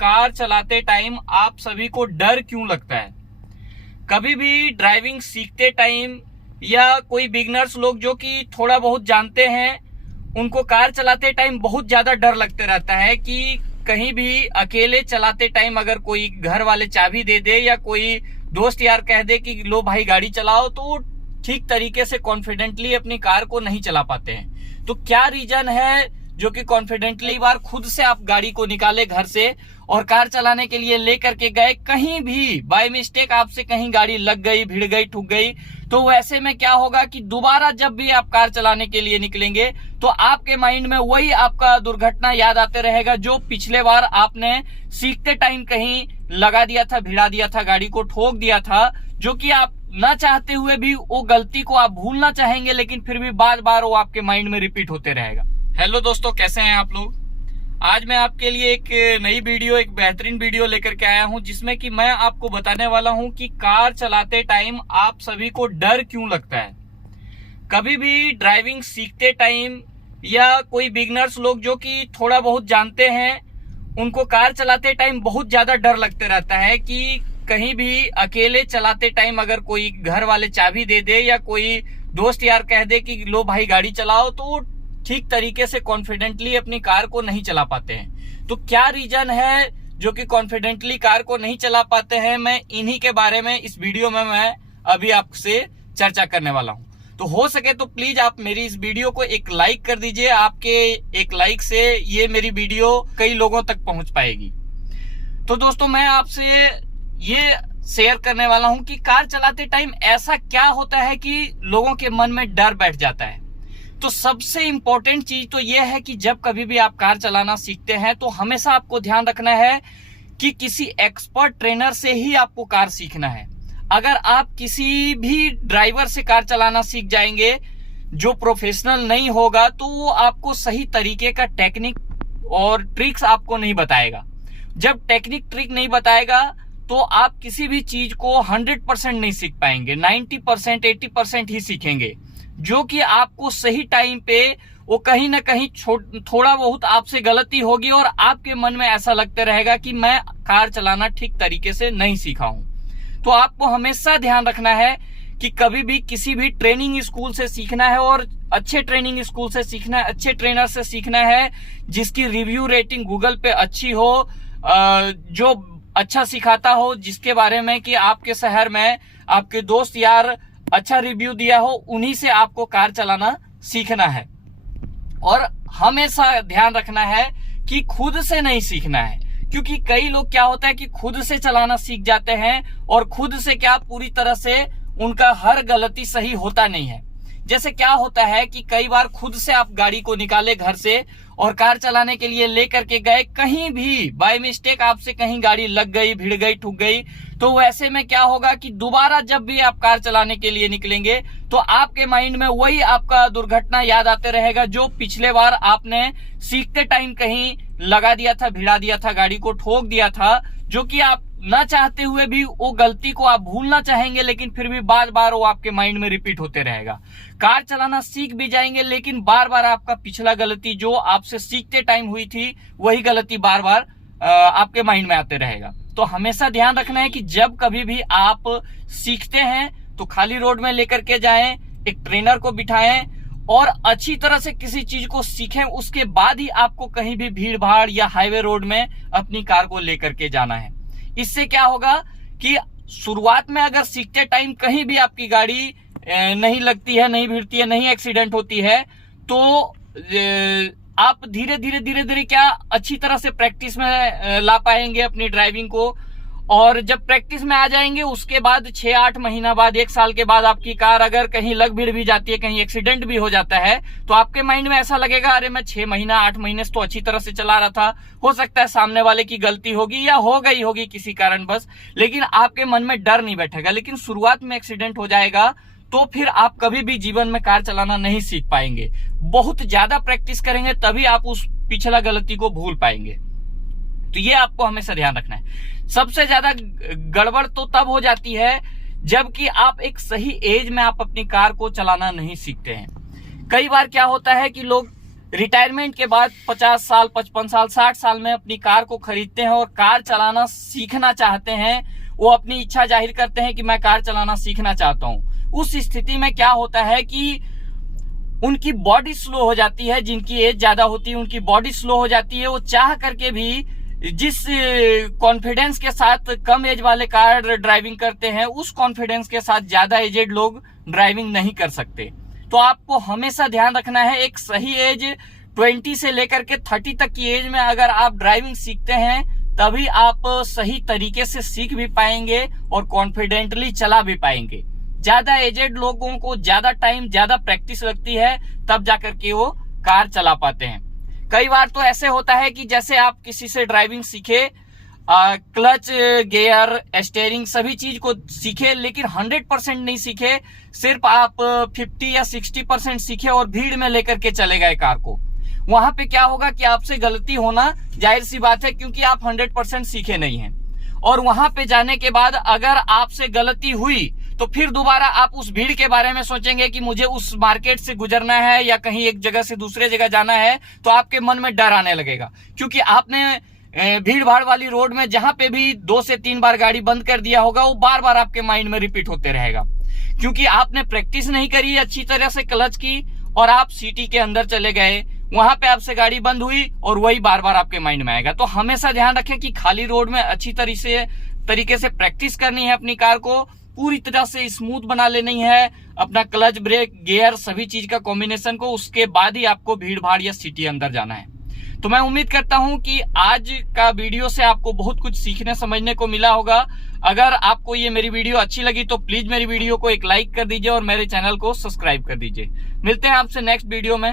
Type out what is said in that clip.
Car चलाते time आप सभी को डर क्यों लगता है। कभी भी ड्राइविंग सीखते टाइम या कोई बिगनर्स लोग जो कि थोड़ा बहुत जानते हैं, उनको कार चलाते टाइम बहुत ज्यादा डर लगते रहता है कि कहीं भी अकेले चलाते टाइम अगर कोई घर वाले चाबी दे दे या कोई दोस्त यार कह दे कि लो भाई गाड़ी चलाओ, तो ठीक तरीके से कॉन्फिडेंटली अपनी कार को नहीं चला पाते हैं। तो क्या रीजन है जो कि कॉन्फिडेंटली बार खुद से आप गाड़ी को निकाले घर से और कार चलाने के लिए लेकर के गए, कहीं भी बाय मिस्टेक आपसे कहीं गाड़ी लग गई, भिड़ गई, ठुक गई, तो वैसे में क्या होगा कि दोबारा जब भी आप कार चलाने के लिए निकलेंगे तो आपके माइंड में वही आपका दुर्घटना याद आते रहेगा जो पिछले बार आपने सीखते टाइम कहीं लगा दिया था, भिड़ा दिया था, गाड़ी को ठोक दिया था, जो कि आप ना चाहते हुए भी वो गलती को आप भूलना चाहेंगे, लेकिन फिर भी बार बार वो आपके माइंड में रिपीट होते रहेगा। हेलो दोस्तों, कैसे हैं आप लोग। आज मैं आपके लिए एक नई वीडियो, एक बेहतरीन वीडियो लेकर के आया हूं, जिसमें कि मैं आपको बताने वाला हूं कि कार चलाते टाइम आप सभी को डर क्यों लगता है। कभी भी ड्राइविंग सीखते टाइम या कोई बिगनर्स लोग जो कि थोड़ा बहुत जानते हैं, उनको कार चलाते टाइम बहुत ज्यादा डर लगते रहता है कि कहीं भी अकेले चलाते टाइम अगर कोई घर वाले चाबी दे दे या कोई दोस्त यार कह दे कि लो भाई गाड़ी चलाओ, तो ठीक तरीके से कॉन्फिडेंटली अपनी कार को नहीं चला पाते हैं। तो क्या रीजन है जो कि कॉन्फिडेंटली कार को नहीं चला पाते हैं, मैं इन्हीं के बारे में इस वीडियो में मैं अभी आपसे चर्चा करने वाला हूं। तो हो सके तो प्लीज आप मेरी इस वीडियो को एक लाइक कर दीजिए। आपके एक लाइक से ये मेरी वीडियो कई लोगों तक पहुंच पाएगी। तो दोस्तों, मैं आपसे ये शेयर करने वाला हूं कि कार चलाते टाइम ऐसा क्या होता है कि लोगों के मन में डर बैठ जाता है। तो सबसे इंपॉर्टेंट चीज तो यह है कि जब कभी भी आप कार चलाना सीखते हैं तो हमेशा आपको ध्यान रखना है कि किसी एक्सपर्ट ट्रेनर से ही आपको कार सीखना है। अगर आप किसी भी ड्राइवर से कार चलाना सीख जाएंगे जो प्रोफेशनल नहीं होगा, तो वो आपको सही तरीके का टेक्निक और ट्रिक्स आपको नहीं बताएगा। जब टेक्निक ट्रिक नहीं बताएगा तो आप किसी भी चीज को 100% नहीं सीख पाएंगे, 90%, 80% ही सीखेंगे, जो कि आपको सही टाइम पे वो कहीं ना कहीं थोड़ा बहुत आपसे गलती होगी और आपके मन में ऐसा लगता रहेगा कि मैं कार चलाना ठीक तरीके से नहीं सीखा हूं। तो आपको हमेशा ध्यान रखना है कि कभी भी किसी भी ट्रेनिंग स्कूल से सीखना है और अच्छे ट्रेनिंग स्कूल से सीखना है, अच्छे ट्रेनर से सीखना है जिसकी रिव्यू रेटिंग गूगल पे अच्छी हो, जो अच्छा सिखाता हो, जिसके बारे में कि आपके शहर में आपके दोस्त यार अच्छा रिव्यू दिया हो, उन्हीं से आपको कार चलाना सीखना है। और हमेशा ध्यान रखना है कि खुद से नहीं सीखना है, क्योंकि कई लोग क्या होता है कि खुद से चलाना सीख जाते हैं और खुद से क्या पूरी तरह से उनका हर गलती सही होता नहीं है। जैसे क्या होता है कि कई बार खुद से आप गाड़ी को निकाले घर से और कार चलाने के लिए लेकर के गए, कहीं भी बाय मिस्टेक आपसे कहीं गाड़ी लग गई, भिड़ गई, ठुक गई, तो वैसे में क्या होगा कि दोबारा जब भी आप कार चलाने के लिए निकलेंगे तो आपके माइंड में वही आपका दुर्घटना याद आते रहेगा जो पिछले बार आपने सीखते टाइम कहीं लगा दिया था, भिड़ा दिया था, गाड़ी को ठोक दिया था, जो कि आप ना चाहते हुए भी वो गलती को आप भूलना चाहेंगे, लेकिन फिर भी बार बार वो आपके माइंड में रिपीट होते रहेगा। कार चलाना सीख भी जाएंगे, लेकिन बार बार आपका पिछला गलती जो आपसे सीखते टाइम हुई थी, वही गलती बार बार आपके माइंड में आते रहेगा। तो हमेशा ध्यान रखना है कि जब कभी भी आप सीखते हैं तो खाली रोड में लेकर के जाएं, एक ट्रेनर को बिठाएं और अच्छी तरह से किसी चीज को सीखें, उसके बाद ही आपको कहीं भी भीड़ भाड़ या हाईवे रोड में अपनी कार को लेकर के जाना है। इससे क्या होगा कि शुरुआत में अगर सीखते टाइम कहीं भी आपकी गाड़ी नहीं लगती है, नहीं भिड़ती है, नहीं एक्सीडेंट होती है, तो आप धीरे धीरे क्या अच्छी तरह से प्रैक्टिस में ला पाएंगे अपनी ड्राइविंग को। और जब प्रैक्टिस में आ जाएंगे उसके बाद 6-8 महीना बाद, 1 साल के बाद आपकी कार अगर कहीं लग भिड़ भी जाती है, कहीं एक्सीडेंट भी हो जाता है, तो आपके माइंड में ऐसा लगेगा अरे मैं 6 महीना 8 महीने से तो अच्छी तरह से चला रहा था, हो सकता है सामने वाले की गलती होगी या हो गई होगी किसी कारण बस, लेकिन आपके मन में डर नहीं बैठेगा। लेकिन शुरुआत में एक्सीडेंट हो जाएगा तो फिर आप कभी भी जीवन में कार चलाना नहीं सीख पाएंगे। बहुत ज्यादा प्रैक्टिस करेंगे तभी आप उस पिछला गलती को भूल पाएंगे। तो ये आपको हमेशा ध्यान रखना है। सबसे ज्यादा गड़बड़ तो तब हो जाती है जबकि आप एक सही एज में आप अपनी कार को चलाना नहीं सीखते हैं। कई बार क्या होता है कि लोग रिटायरमेंट के बाद 50 साल, 55 साल, 60 साल में अपनी कार को खरीदते हैं और कार चलाना सीखना चाहते हैं, वो अपनी इच्छा जाहिर करते हैं कि मैं कार चलाना सीखना चाहता हूं। उस स्थिति में क्या होता है कि उनकी बॉडी स्लो हो जाती है। जिनकी एज ज्यादा होती है उनकी बॉडी स्लो हो जाती है। वो चाह करके भी जिस कॉन्फिडेंस के साथ कम एज वाले कार ड्राइविंग करते हैं, उस कॉन्फिडेंस के साथ ज्यादा एजेड लोग ड्राइविंग नहीं कर सकते। तो आपको हमेशा ध्यान रखना है, एक सही एज 20 से लेकर के 30 तक की एज में अगर आप ड्राइविंग सीखते हैं तभी आप सही तरीके से सीख भी पाएंगे और कॉन्फिडेंटली चला भी पाएंगे। ज्यादा एजेड लोगों को ज्यादा टाइम, ज्यादा प्रैक्टिस लगती है, तब जाकर के वो कार चला पाते हैं। कई बार तो ऐसे होता है कि जैसे आप किसी से ड्राइविंग सीखे, क्लच, गियर, स्टीयरिंग सभी चीज को सीखे, लेकिन 100% नहीं सीखे, सिर्फ आप 50 या 60% सीखे और भीड़ में लेकर के चले गए कार को। वहां पे क्या होगा कि आपसे गलती होना जाहिर सी बात है, क्योंकि आप 100% सीखे नहीं हैं। और वहां पे जाने के बाद अगर आपसे गलती हुई तो फिर दोबारा आप उस भीड़ के बारे में सोचेंगे कि मुझे उस मार्केट से गुजरना है या कहीं एक जगह से दूसरे जगह जाना है, तो आपके मन में डर आने लगेगा, क्योंकि आपने भीड़ भाड़ वाली रोड में जहां पे भी 2 से 3 बार गाड़ी बंद कर दिया होगा, वो बार बार आपके माइंड में रिपीट होते रहेगा, क्योंकि आपने प्रैक्टिस नहीं करी अच्छी तरह से क्लच की और आप सिटी के अंदर चले गए, वहां पे आपसे गाड़ी बंद हुई और वही बार बार आपके माइंड में आएगा। तो हमेशा ध्यान रखें कि खाली रोड में अच्छी तरीके से प्रैक्टिस करनी है, अपनी कार को पूरी तरह से स्मूथ बना लेनी है, अपना क्लच, ब्रेक, गियर सभी चीज का कॉम्बिनेशन को, उसके बाद ही आपको भीड़ भाड़ या सिटी अंदर जाना है। तो मैं उम्मीद करता हूं कि आज का वीडियो से आपको बहुत कुछ सीखने समझने को मिला होगा। अगर आपको ये मेरी वीडियो अच्छी लगी तो प्लीज मेरी वीडियो को एक लाइक कर दीजिए और मेरे चैनल को सब्सक्राइब कर दीजिए। मिलते हैं आपसे नेक्स्ट वीडियो में।